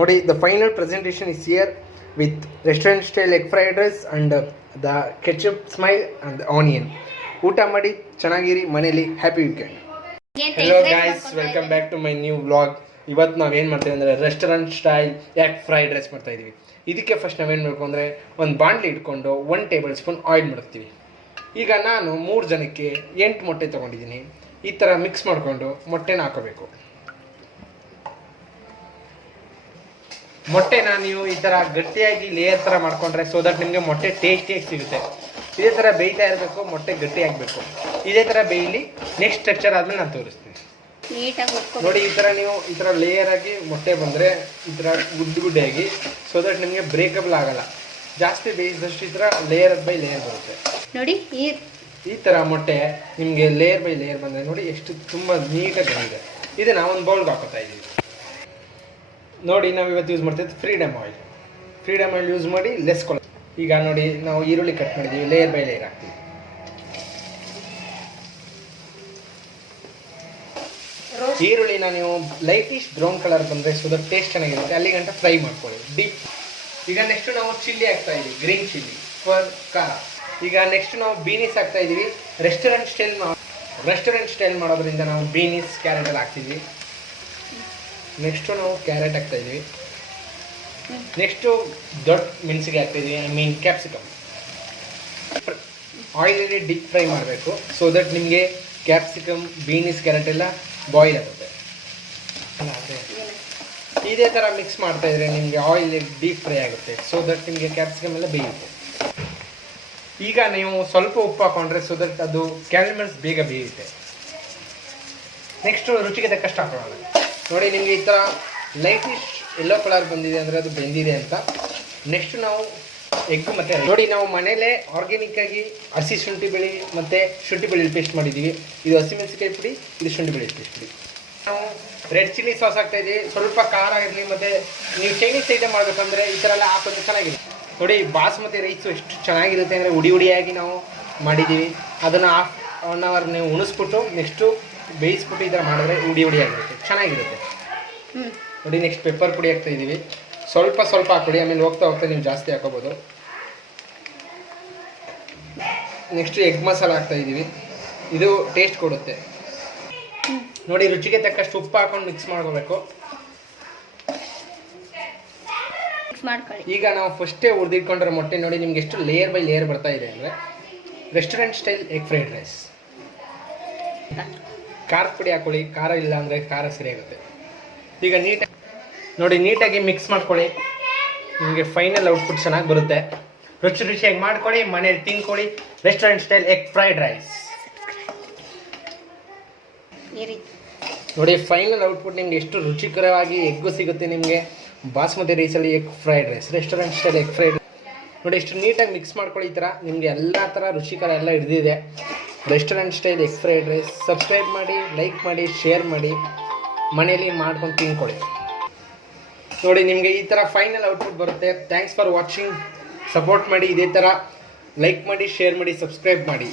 ನೋಡಿ the final presentation is here with restaurant style egg fried rice and the ketchup smile and onion. ಊಟ ಮಾಡಿ ಚೆನ್ನಾಗಿರಿ ಮನೇಲಿ. Happy weekend. Hello guys, welcome back to my new vlog. ಇವತ್ತು ನಾವೇನು ಮಾಡ್ತೀವಿ ಅಂದರೆ restaurant style egg fried rice ಮಾಡ್ತಾಯಿದ್ದೀವಿ. ಇದಕ್ಕೆ ಫಸ್ಟ್ ನಾವೇನು ಮಾಡಬೇಕು ಅಂದರೆ ಒಂದು ಬಾಣಲಿ ಇಟ್ಕೊಂಡು 1 ಟೇಬಲ್ ಸ್ಪೂನ್ ಆಯಿಲ್ ಮಾಡ್ತೀವಿ. ಈಗ ನಾನು 3 ಜನಕ್ಕೆ 8 ಮೊಟ್ಟೆ ತೊಗೊಂಡಿದ್ದೀನಿ. ಈ ಥರ ಮಿಕ್ಸ್ ಮಾಡಿಕೊಂಡು ಮೊಟ್ಟೆನ ಹಾಕೋಬೇಕು. ಮೊಟ್ಟೆನ ನೀವು ಈ ಥರ ಗಟ್ಟಿಯಾಗಿ ಲೇಯರ್ ಥರ ಮಾಡ್ಕೊಂಡ್ರೆ ಸೊ ದಟ್ ನಿಮಗೆ ಮೊಟ್ಟೆ ಟೇಸ್ಟಿಯಾಗಿ ಸಿಗುತ್ತೆ. ಇದೇ ಥರ ಬೇಯ್ತಾ ಇರಬೇಕು, ಮೊಟ್ಟೆ ಗಟ್ಟಿ ಆಗಬೇಕು. ಇದೇ ಥರ ಬೇಯಲಿ. ನೆಕ್ಸ್ಟ್ ಸ್ಟ್ರಕ್ಚರ್ ಆದಮೇಲೆ ನಾನು ತೋರಿಸ್ತೀನಿ. ನೋಡಿ ಈ ಥರ ನೀವು ಈ ಥರ ಲೇಯರ್ ಆಗಿ ಮೊಟ್ಟೆ ಬಂದರೆ ಈ ಥರ ಗುಡ್ಡೆಯಾಗಿ ಸೊ ದಟ್ ನಿಮಗೆ ಬ್ರೇಕಬಲ್ ಆಗಲ್ಲ. ಜಾಸ್ತಿ ಬೇಯಿಸಿದಷ್ಟು ಈ ಥರ ಲೇಯರ್ ಬೈ ಲೇಯರ್ ಬರುತ್ತೆ. ನೋಡಿ ಈ ಥರ ಮೊಟ್ಟೆ ನಿಮಗೆ ಲೇಯರ್ ಬೈ ಲೇಯರ್ ಬಂದರೆ ನೋಡಿ ಎಷ್ಟು ತುಂಬ ನೀಟಾಗಿ ಬಂದಿದೆ. ಇದನ್ನು ಒಂದು ಬೌಲ್ಗೆ ಹಾಕೋತಾ ಇದ್ದೀವಿ. ನೋಡಿ ನಾವು ಇವತ್ತು ಯೂಸ್ ಮಾಡ್ತಿದ್ದು ಫ್ರೀಡಮ್ ಆಯಿಲ್ ಯೂಸ್ ಮಾಡಿ ಲೆಸ್ಕೊಳ್ಳಿ. ಈಗ ನೋಡಿ ನಾವು ಈರುಳ್ಳಿ ಕಟ್ ಮಾಡಿದ್ದೀವಿ, ಲೇಯರ್ ಬೈ ಲೇಯರ್ ಹಾಕ್ತೀವಿ. ಈರುಳ್ಳಿನ ನೀವು ಲೈಟಿಶ್ ಬ್ರೌನ್ ಕಲರ್ ಬಂದರೆ ಸೊ ದಟ್ ಟೇಸ್ಟ್ ಚೆನ್ನಾಗಿರುತ್ತೆ. ಅಲ್ಲಿ ಗಂಟ ಫ್ರೈ ಮಾಡ್ಕೊಳ್ಳಿ ಡೀಪ್. ಈಗ ನೆಕ್ಸ್ಟ್ ನಾವು ಚಿಲ್ಲಿ ಹಾಕ್ತಾ ಇದ್ದೀವಿ, ಗ್ರೀನ್ ಚಿಲ್ಲಿ ಫಾರ್ ಖಾರ. ಈಗ ನೆಕ್ಸ್ಟ್ ನಾವು ಬೀನೀಸ್ ಹಾಕ್ತಾ ಇದ್ದೀವಿ. ರೆಸ್ಟೋರೆಂಟ್ ಸ್ಟೈಲ್ ಮಾಡೋದ್ರಿಂದ ನಾವು ಬೀನೀಸ್ ಕ್ಯಾರೆಟ್ ಎಲ್ಲ ಹಾಕ್ತಿದ್ವಿ. ನೆಕ್ಸ್ಟು ನಾವು ಕ್ಯಾರೆಟ್ ಹಾಕ್ತಾ ಇದ್ದೀವಿ. ನೆಕ್ಸ್ಟು ದೊಡ್ಡ ಮೆಣಸಿಗೆ ಹಾಕ್ತಾಯಿದ್ದೀವಿ, ಐ ಮೀನ್ ಕ್ಯಾಪ್ಸಿಕಮ್. ಆಯಿಲಲ್ಲಿ ಡೀಪ್ ಫ್ರೈ ಮಾಡಬೇಕು ಸೊ ದಟ್ ನಿಮಗೆ ಕ್ಯಾಪ್ಸಿಕಮ್, ಬೀನೀಸ್, ಕ್ಯಾರೆಟ್ ಎಲ್ಲ ಬಾಯ್ಲ್ ಆಗುತ್ತೆ. ಇದೇ ಥರ ಮಿಕ್ಸ್ ಮಾಡ್ತಾಯಿದ್ರೆ ನಿಮಗೆ ಆಯಿಲ್ ಡೀಪ್ ಫ್ರೈ ಆಗುತ್ತೆ ಸೊ ದಟ್ ನಿಮಗೆ ಕ್ಯಾಪ್ಸಿಕಮ್ ಎಲ್ಲ ಬೇಯುತ್ತೆ. ಈಗ ನೀವು ಸ್ವಲ್ಪ ಉಪ್ಪು ಹಾಕೊಂಡ್ರೆ ಸೊ ದಟ್ ಅದು ಕ್ಯಾರಮೆಲ್ಸ್ ಬೇಗ ಬೇಯುತ್ತೆ. ನೆಕ್ಸ್ಟು ರುಚಿಗೆ ತಕ್ಕಷ್ಟು ಹಾಕೊಳ್ಳೋಣ. ನೋಡಿ ನಿಮಗೆ ಈ ಥರ ಲೈಟಿಶ್ ಯೆಲ್ಲೋ ಕಲರ್ ಬಂದಿದೆ ಅಂದರೆ ಅದು ಬೆಂದಿದೆ ಅಂತ. ನೆಕ್ಸ್ಟ್ ನಾವು ಎಗ್ ಮತ್ತು ನೋಡಿ ನಾವು ಮನೇಲೇ ಆರ್ಗ್ಯಾನಿಕ್ಕಾಗಿ ಹಸಿ ಶುಂಠಿ ಬೆಳಿ ಮತ್ತು ಶುಂಠಿ ಬೆಳ್ಳುಳ್ಳಿ ಪೇಸ್ಟ್ ಮಾಡಿದ್ದೀವಿ. ಇದು ಹಸಿಮೆಣಸಿಕಾಯಿ ಪುಡಿ, ಇದು ಶುಂಠಿ ಬೆಳ್ಳುಳ್ಳಿ ಪೇಸ್ಟ್ ಪುಡಿ. ನಾವು ರೆಡ್ ಚಿಲ್ಲಿ ಸಾಸ್ ಹಾಕ್ತಾಯಿದ್ದೀವಿ. ಸ್ವಲ್ಪ ಖಾರ ಇರಲಿ. ಮತ್ತು ನೀವು ಚೈನೀಸ್ ಐಟಮ್ ಮಾಡಬೇಕಂದ್ರೆ ಈ ಥರ ಎಲ್ಲ ಹಾಕೋದು ಚೆನ್ನಾಗಿರುತ್ತೆ. ನೋಡಿ ಬಾಸ್ಮತಿ ರೈಸು ಎಷ್ಟು ಚೆನ್ನಾಗಿರುತ್ತೆ ಅಂದರೆ ಉಡಿಯಾಗಿ ನಾವು ಮಾಡಿದ್ದೀವಿ. ಅದನ್ನು 1 ಅವರ್ ನೀವು ಉಣಿಸ್ಬಿಟ್ಟು ನೆಕ್ಸ್ಟು ಬೇಯಿಸ್ಬಿಟ್ಟು ಈ ಥರ ಮಾಡಿದ್ರೆ ಉಡಿಯಾಗಿರುತ್ತೆ, ಚೆನ್ನಾಗಿರುತ್ತೆ. ನೋಡಿ ನೆಕ್ಸ್ಟ್ ಪೆಪ್ಪರ್ ಪುಡಿ ಹಾಕ್ತಾಯಿದ್ದೀವಿ. ಸ್ವಲ್ಪ ಹಾಕ್ಕೊಡಿ, ಆಮೇಲೆ ಹೋಗ್ತಾ ನೀವು ಜಾಸ್ತಿ ಹಾಕೋಬೋದು. ನೆಕ್ಸ್ಟ್ ಎಗ್ ಮಸಾಲ ಹಾಕ್ತಾಯಿದ್ದೀವಿ. ಇದು ಟೇಸ್ಟ್ ಕೊಡುತ್ತೆ. ನೋಡಿ ರುಚಿಗೆ ತಕ್ಕಷ್ಟು ಉಪ್ಪು ಹಾಕೊಂಡು ಮಿಕ್ಸ್ ಮಾಡ್ಕೋಬೇಕು. ಈಗ ನಾವು ಫಸ್ಟೇ ಹುರಿದಿಟ್ಕೊಂಡ್ರೆ ಮೊಟ್ಟೆ ನೋಡಿ ನಿಮ್ಗೆ ಎಷ್ಟು ಲೇಯರ್ ಬೈ ಲೇಯರ್ ಬರ್ತಾ ಇದೆ ಅಂದರೆ restaurant style egg fried rice. ಖಾರದ ಪುಡಿ ಹಾಕೊಳ್ಳಿ, ಖಾರ ಇಲ್ಲ ಅಂದರೆ ಖಾರ ಸರಿಯಾಗುತ್ತೆ. ಈಗ ನೀಟಾಗಿ ಮಿಕ್ಸ್ ಮಾಡ್ಕೊಳ್ಳಿ. ನಿಮಗೆ ಫೈನಲ್ ಔಟ್ಪುಟ್ ಚೆನ್ನಾಗಿ ಬರುತ್ತೆ. ರುಚಿಯಾಗಿ ಮಾಡ್ಕೊಳ್ಳಿ, ಮನೇಲಿ ತಿನ್ಕೊಳ್ಳಿ. Restaurant style egg fried rice. ನೋಡಿ ಫೈನಲ್ ಔಟ್ಪುಟ್ ನಿಮ್ಗೆ ಎಷ್ಟು ರುಚಿಕರವಾಗಿ ಎಗ್ಗು ಸಿಗುತ್ತೆ. ನಿಮಗೆ ಬಾಸ್ಮತಿ ರೈಸಲ್ಲಿ egg fried rice, restaurant style egg fried rice. ನೋಡಿ ಎಷ್ಟು ನೀಟಾಗಿ ಮಿಕ್ಸ್ ಮಾಡ್ಕೊಳ್ಳಿ. ಈ ಥರ ನಿಮಗೆ ಎಲ್ಲ ಥರ ರುಚಿಕರ ಎಲ್ಲ ಹಿಡಿದಿದೆ. Restaurant style egg fried rice. Subscribe ಮಾಡಿ, ಲೈಕ್ ಮಾಡಿ, ಶೇರ್ ಮಾಡಿ, ಮನೇಲಿ ಮಾಡ್ಕೊಂಡು ತಿನ್ಕೊಳ್ಳಿ. ನೋಡಿ ನಿಮಗೆ ಈ ಥರ ಫೈನಲ್ ಔಟ್ಪುಟ್ ಬರುತ್ತೆ. Thanks for watching. ಸಪೋರ್ಟ್ ಮಾಡಿ, ಇದೇ ಥರ ಲೈಕ್ ಮಾಡಿ, ಶೇರ್ ಮಾಡಿ, ಸಬ್ಸ್ಕ್ರೈಬ್ ಮಾಡಿ.